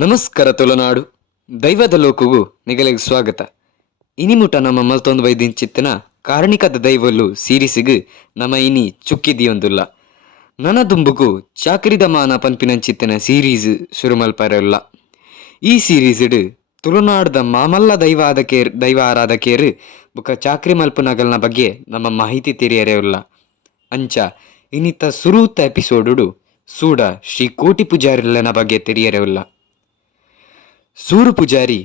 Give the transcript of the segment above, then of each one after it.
ನಮಸ್ಕಾರ ತುಳುನಾಡು ದೈವದ ಲೋಕವು ನಿಗಲಿಗೆ ಸ್ವಾಗತ. ಇನಿಮುಟ ನಮ್ಮ ಮಲ್ತೊಂದು ಬೈದಿನ ಚಿತ್ತನ ಕಾರಣಿಕದ ದೈವಲು ಸೀರೀಸಿಗೆ ನಮ್ಮ ಇನಿ ಚುಕ್ಕಿದಿಯೊಂದುಲ್ಲ. ನನ್ನ ದುಂಬುಗು ಚಾಕರಿದ ಮಾನ ಪನ್ಪಿನ ಚಿತ್ತನ ಸೀರೀಸ್ ಶುರು ಮಲ್ಪರಲ್ಲ. ಈ ಸೀರೀಸ್ಡ್ ತುಳುನಾಡದ ಮಾಮಲ್ಲ ದೈವ ಆರಾಧಕೇರು ಬುಕ್ಕ ಚಾಕ್ರಿ ಮಲ್ಪು ನಗಲ್ನ ಬಗ್ಗೆ ನಮ್ಮ ಮಾಹಿತಿ ತೆರೆಯರೆಲ್ಲ. ಅಂಚ ಇನಿತ ಸುರೂತ ಎಪಿಸೋಡು ಸೂಡ ಶ್ರೀ ಕೋಟಿ ಪೂಜಾರಿಲನ ಬಗ್ಗೆ ತೆರೆಯರೆಲ್ಲ. ಸೂರು ಪೂಜಾರಿ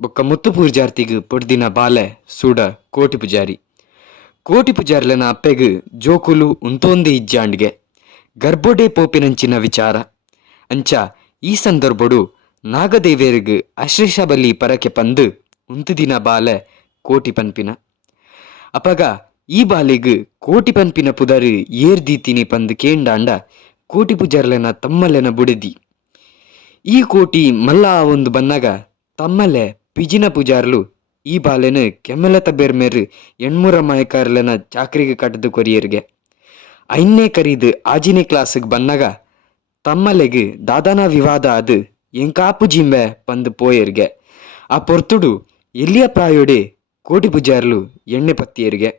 ಬೊಕ್ಕ ಮುತ್ತು ಪೂಜಾರ್ತಿಗ್ ಪೊಡ್ದಿನ ಬಾಲೆ ಸೂಡ ಕೋಟಿ ಪೂಜಾರಿ. ಕೋಟಿ ಪೂಜಾರ್ಲನ ಅಪ್ಪೆಗ್ ಜೋಕುಲು ಉಂತೊಂದೆ ಇಜ್ಜಾಂಡ್ಗೆ ಗರ್ಭೊಡೆ ಪೋಪಿನಂಚಿನ ವಿಚಾರ. ಅಂಚ ಈ ಸಂದರ್ಭಡು ನಾಗದೇವೇರಿಗ್ ಅಶ್ಲೇಷ ಬಲಿ ಪರಕೆ ಪಂದು ಉಂತು ದಿನ ಬಾಲೆ ಕೋಟಿ ಪನ್ಪಿನ ಅಪಗ ಈ ಬಾಲಿಗ್ ಕೋಟಿ ಪನ್ಪಿನ ಪುದರ್ ಏರ್ದೀತಿನಿ ಪಂದು ಕೇಂಡಾಂಡ ಕೋಟಿ ಪೂಜಾರ್ಲೆನ ತಮ್ಮಲೆನ ಬುಡಿದಿ. ಈ ಕೋಟಿ ಮಲ್ಲ ಒಂದು ಬನ್ನಗ ತಮ್ಮಲೆ ಪಿಜಿನ ಪೂಜಾರ್ಲು ಈ ಬಾಲೆನ ಕೆಮ್ಮೆಲತ ಬೆರ್ಮೇರು ಎಣ್ಮೂರ ಮಾಯಕಾರ್ಲೆನ ಚಾಕ್ರಿಗೆ ಕಟ್ಟದು ಕೊರಿಯರ್ಗೆ ಐನ್ನೇ ಕರೀದು ಆಜಿನೇ ಕ್ಲಾಸ್ಗೆ ಬನ್ನಗ ತಮ್ಮಲೆಗ್ ದಾದಾನ ವಿವಾದ ಅದು ಎಂಕಾಪು ಜಿಂಬೆ ಪಂದು ಪೋಯರ್ಗೆ ಆ ಪೊರ್ತುಡು ಎಲ್ಲಿಯ ಪ್ರಾಯೋಡೆ ಕೋಟಿ ಪೂಜಾರ್ಲು ಎಣ್ಣೆ ಪತ್ತಿಯರ್ಗೆ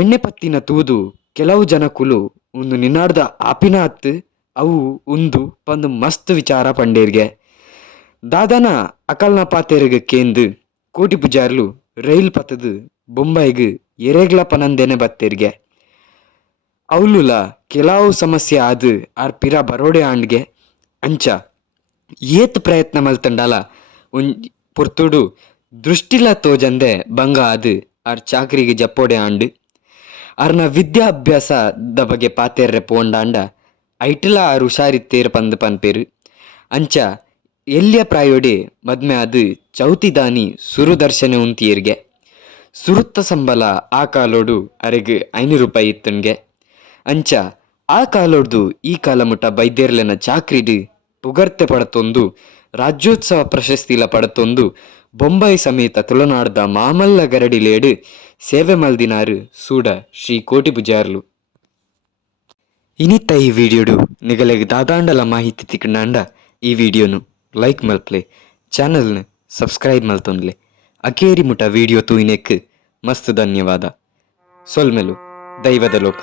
ಎಣ್ಣೆ ಪತ್ತಿನ ತೂದು ಕೆಲವು ಜನಕುಲು ಒಂದು ನಿನ್ನಾಡ್ದ ಆಪಿನ ಹತ್ತು ಅವು ಉಂದು ಪಂದು ಮಸ್ತ್ ವಿಚಾರ ಪಂಡೇರ್ಗೆ ದಾದಾನ ಅಕಲ್ನ ಪಾತೆರ್ಗೆ ಕೇಂದು ಕೋಟಿ ಪೂಜಾರ್ಲು ರೈಲ್ ಪತ್ತದು ಬೊಂಬೈಗ್ ಎರೆಗ್ಲ ಪನಂದೆನೆ ಬತ್ತೇರ್ಗೆ ಅವಲುಲ ಕೆಲವು ಸಮಸ್ಯೆ ಆದು ಆರ್ ಪಿರ ಬರೋಡೆ ಆಂಡ್ಗೆ ಅಂಚ ಏತ್ ಪ್ರಯತ್ನ ಮಲ್ತಂಡಾಲ ಪುರ್ತುಡು ದೃಷ್ಟಿಲ ತೋಜಂದೆ ಭಂಗ ಆದು ಆರ್ ಚಾಕ್ರಿಗೆ ಜಪ್ಪೋಡೆ ಆಂಡ್ ಆರ್ನ ವಿದ್ಯಾಭ್ಯಾಸದ ಬಗ್ಗೆ ಪಾತೆರ್ರೆ ಪೋಂಡಾಂಡ ಐಟಿಲ ಆರು ಹುಷಾರಿತ್ತೇರು ಪಂದು ಪನ್ಪೇರು. ಅಂಚ ಎಲ್ಲಿಯ ಪ್ರಾಯೋಡೆ ಮದ್ಮೆ ಅದು ಚೌತಿದಾನಿ ಸುರುದರ್ಶನೆ ಉಂತಿಯರ್ಗೆ ಸುರುತ್ತ ಸಂಬಳ ಆ ಕಾಲೋಡು ಅರೆಗ್ 500 ರೂಪಾಯಿ ಇತ್ತನ್ಗೆ. ಅಂಚ ಆ ಕಾಲೋಡ್ದು ಈ ಕಾಲ ಮುಟ ಬೈದ್ಯರ್ಲೆನ ಚಾಕ್ರಿಡ್ ಪುಗರ್ತೆ ಪಡತೊಂದು ರಾಜ್ಯೋತ್ಸವ ಪ್ರಶಸ್ತಿಲ ಪಡತೊಂದು ಬೊಂಬೈ ಸಮೇತ ತುಳುನಾಡ್ದ ಮಾಮಲ್ಲ ಗರಡಿಲೇಡು ಸೇವೆ ಮಲ್ದಿನಾರು ಸೂಡ ಶ್ರೀ ಕೋಟಿ ಪೂಜಾರ್ಲು. ಇನಿತ್ತ ಈ ವಿಡಿಯೋಡು ನಿಗಲೆಗ್ ದಾದಾಂಡಲ ಮಾಹಿತಿ ತಿಕ್ಕಂಡ ಈ ವಿಡಿಯೋನು ಲೈಕ್ ಮಲ್ಪ್ಲೆ ಚಾನಲ್ನ ಸಬ್ಸ್ಕ್ರೈಬ್ ಮಲ್ತೊಂದ್ಲೆ ಅಕೇರಿ ಮುಟ ವಿಡಿಯೋ ತೂಯಿನೆಕ್ ಮಸ್ತ್ ಧನ್ಯವಾದ. ಸೊಲ್ಮೆಲು ದೈವದ ಲೋಕ.